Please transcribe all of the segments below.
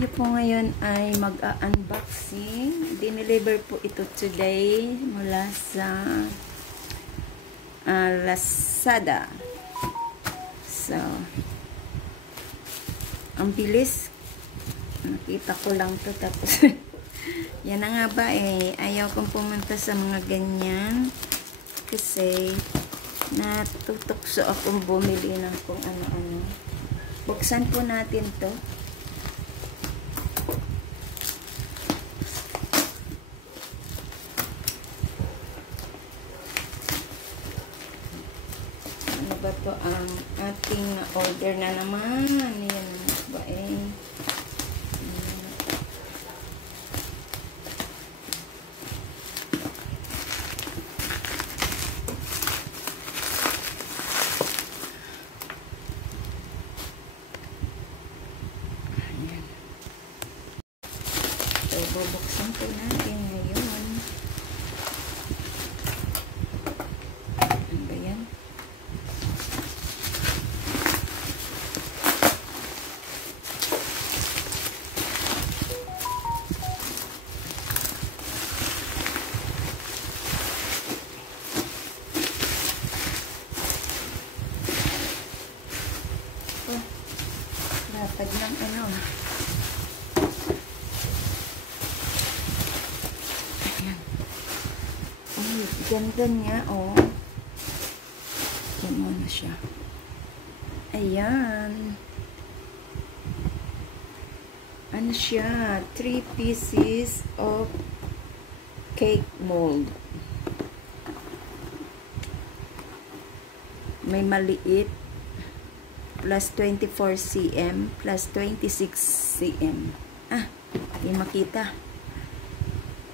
Tayo po ngayon ay mag-unboxing. Dineliver po ito today mula sa Lazada. So, ang bilis. Nakita ko lang to tapos yan na nga ba ayaw kong pumunta sa mga ganyan kasi natutokso akong bumili ng kung ano-ano. Buksan po natin to. Ano ba to ang ating order na naman? Yan ba bubuksan po natin ngayon. Ano ba yan? Oh, dapat ng ano. Ganda niya, oh. Yan muna siya. Ayan. Ano siya? 3 pieces of cake mold. May maliit. Plus 24 cm. Plus 26 cm. Hindi makita.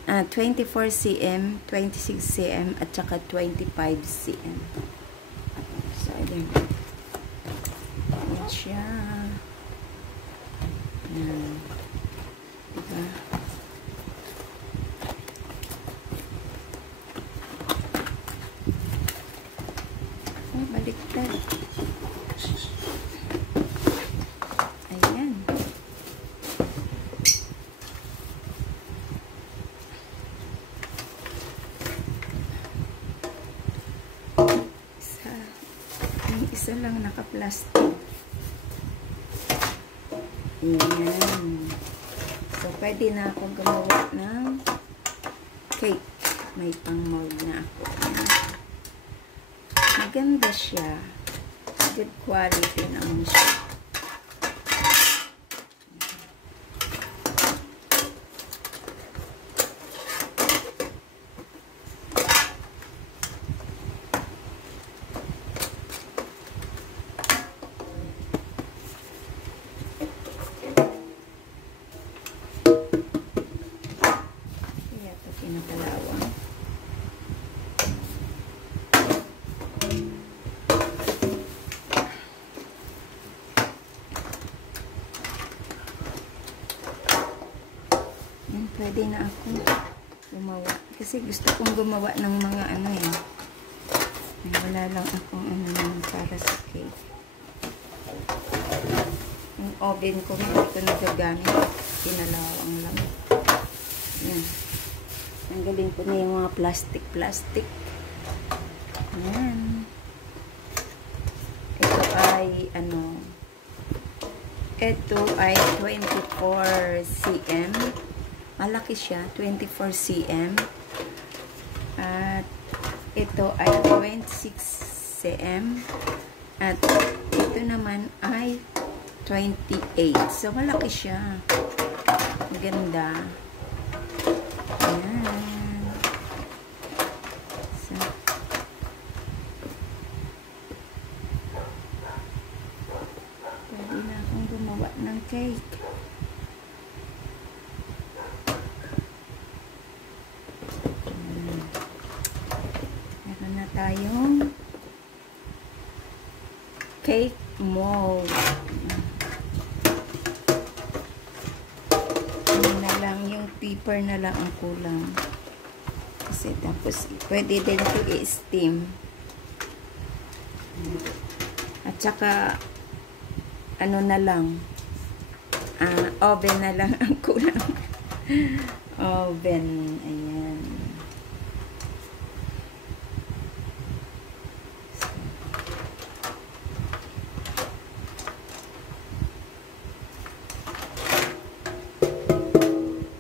24 cm, 26 cm, at saka 25 cm. So, ayan. Ayan siya. Ayan. Diba? Oh, baliktad. Ayan. Isa lang naka-plastic. Ayan. So, pwede na ako gumawa ng cake. May pang-mold na ako. Ayan. Maganda siya. Good quality naman siya. Pinakalawang. Yan, pwede na ako gumawa. Kasi gusto kong gumawa ng mga ano wala lang akong para sa cake. Yung oven ko, hindi ko nagagamit. Pinalawang lang. Yan. Tanggalin ko na yung mga plastic. Ayan. Ito ay ito ay 24 cm. Malaki siya, 24 cm. At ito ay 26 cm. At ito naman ay 28. So, malaki siya. Maganda. Ayan. So, pwede na akong gumawa ng cake. Meron na tayong cake mold. Yung paper na lang ang kulang. Kasi tapos pwede din ito i-steam. At saka ano na lang, Oven na lang ang kulang. Oven. Ayan.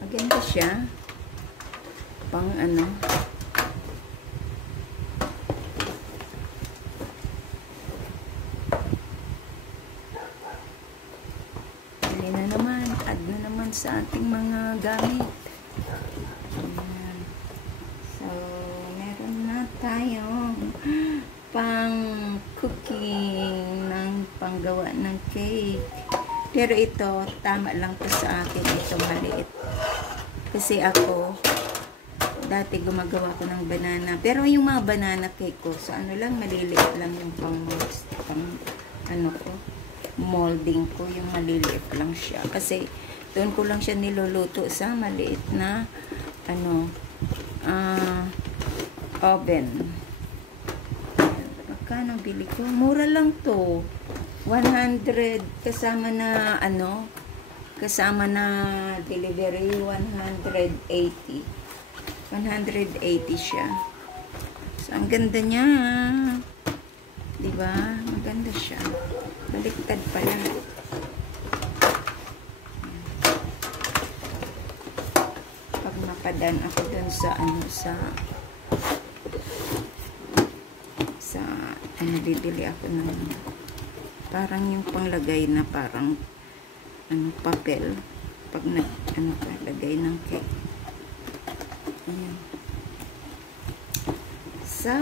Maganda siya. Pang ano. Sa ating mga gamit. Ayan. So, meron na tayong pang cooking ng panggawa ng cake. Pero ito, tama lang to sa akin. Ito maliit. Kasi ako, dati gumagawa ko ng banana. Pero yung mga banana cake ko, so ano lang, maliliit lang yung pang ano ko, molding ko, yung maliliit lang siya. Kasi, doon ko lang siya niluluto sa maliit na ano oven. Magkano bili ko? Mura lang to. 100 kasama na ano, kasama na delivery 180. 180 siya. So ang ganda niya. 'Di ba? Maganda siya. Baliktad pala. Napadaan ako dun sa ano sa bibili ako ng parang yung panglagay na parang ano papel pag lagay ng cake. Ayan. So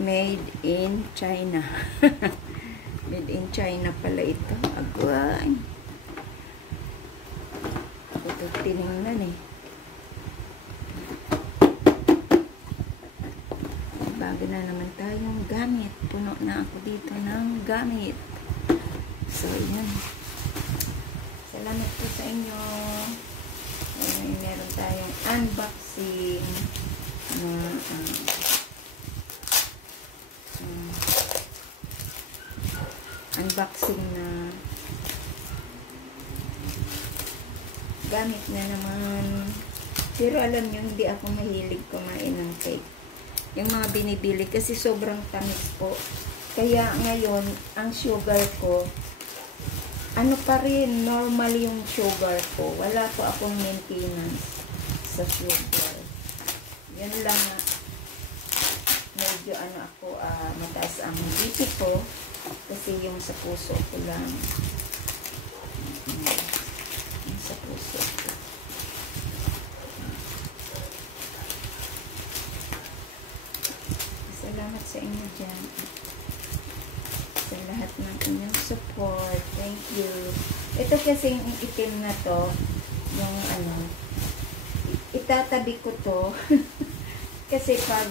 made in China. Made in China pala ito. Agway. Tinignan eh. Bago na naman tayong gamit. Puno na ako dito ng gamit. So, yan. Salamat po sa inyo. Meron tayong unboxing na unboxing na gamit na naman. Pero alam nyo, hindi ako mahilig kumain ng cake. Yung mga binibili kasi sobrang tamis po. Kaya ngayon, ang sugar ko, ano pa rin, normal yung sugar ko. Wala po akong maintenance sa sugar. Yun lang, medyo ano ako, mataas ang BP ko. Kasi yung sa puso ko lang. Sa puso ko. Salamat sa inyo dyan. Sa lahat ng inyong support. Thank you. Ito kasing itim na to, yung ano, itatabi ko to. Kasi pag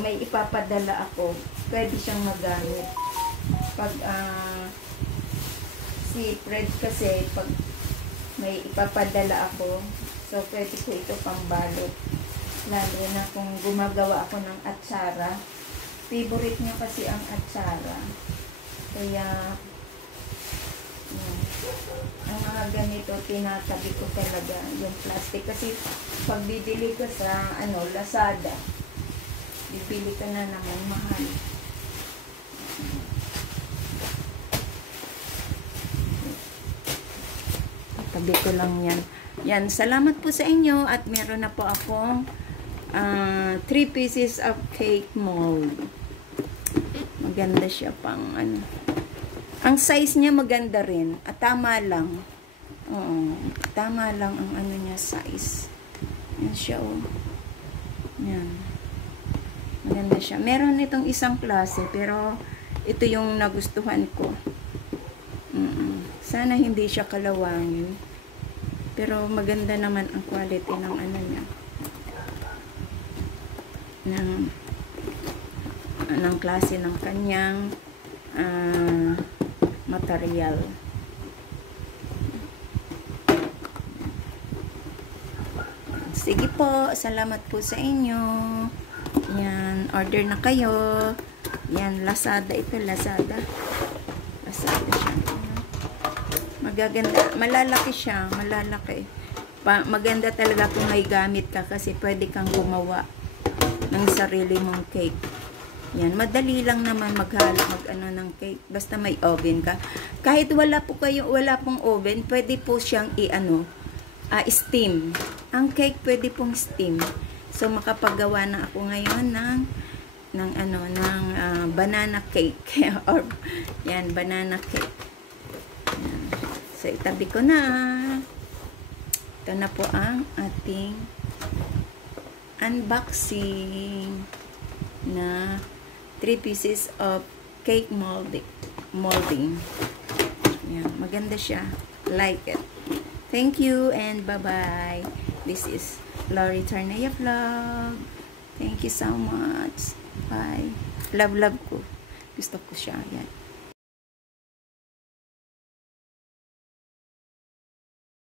may ipapadala ako, pwede siyang magamit. Pag si Fred kasi pag may ipapadala ako, so pwede ko ito pambalot. Lalo na kung gumagawa ako ng atsara. Favorite niya kasi ang atsara. Kaya ang mga ganito tinatabi ko talaga yung plastic. Kasi pag bibili ko sa Lazada, bibili ka na naman mahal. Tabi ko lang yan. Yan, salamat po sa inyo at meron na po akong 3 pieces of cake mold. Maganda siya pang ano. Ang size niya maganda rin. At tama lang. Oo, tama lang ang ano niya size. Yan siya oh. Yan. Maganda siya. Meron itong isang klase pero ito yung nagustuhan ko. Sana hindi siya kalawangin. Pero maganda naman ang quality ng ano niya. Ng klase ng kanyang material. Sige po, salamat po sa inyo. Yan, order na kayo. Yan, Lazada ito, Lazada. Asado siya. Magaganda. Malalaki siya. Malalaki. Maganda talaga kung may gamit ka kasi pwede kang gumawa ng sarili mong cake. Yan. Madali lang naman mag-ano ng cake. Basta may oven ka. Kahit wala pong oven, pwede po siyang steam. Ang cake pwede pong steam. So, makapagawa na ako ngayon ng banana cake. Or, yan, banana cake. Yan. So, itabi ko na. Ito na po ang ating unboxing na 3 pieces of cake molding. Yan, maganda siya. Like it. Thank you and bye-bye. This is Lori Tarnea Vlog. Thank you so much. Bye. Love ko. Gusto ko siya. Yan.